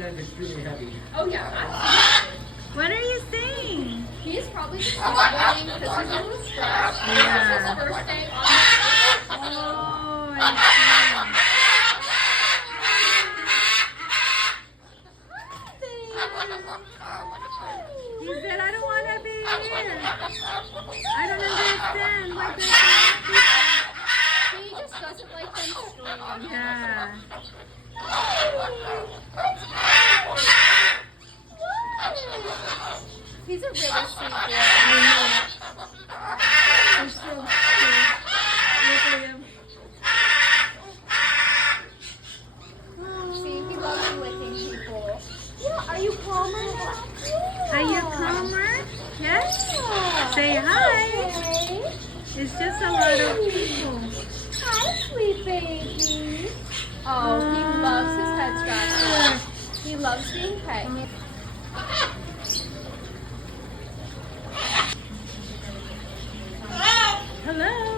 says extremely heavy. Oh yeah, absolutely. What are you saying? He's probably just waiting because he's a little stressed. Yeah. This is his first day on the Oh, I see. He said, I don't want to be here. I don't understand. Why does He just doesn't like them screaming. Yeah. He's a really sweet boy. He's so cute. Look at him. See, he loves licking people. Yeah, are you calmer now? Are you calmer? Yes? Yeah. Say hi. Okay. It's just a lot of people. Hi, sweet baby. Oh, he loves his head scratching. He loves being pet. Hello.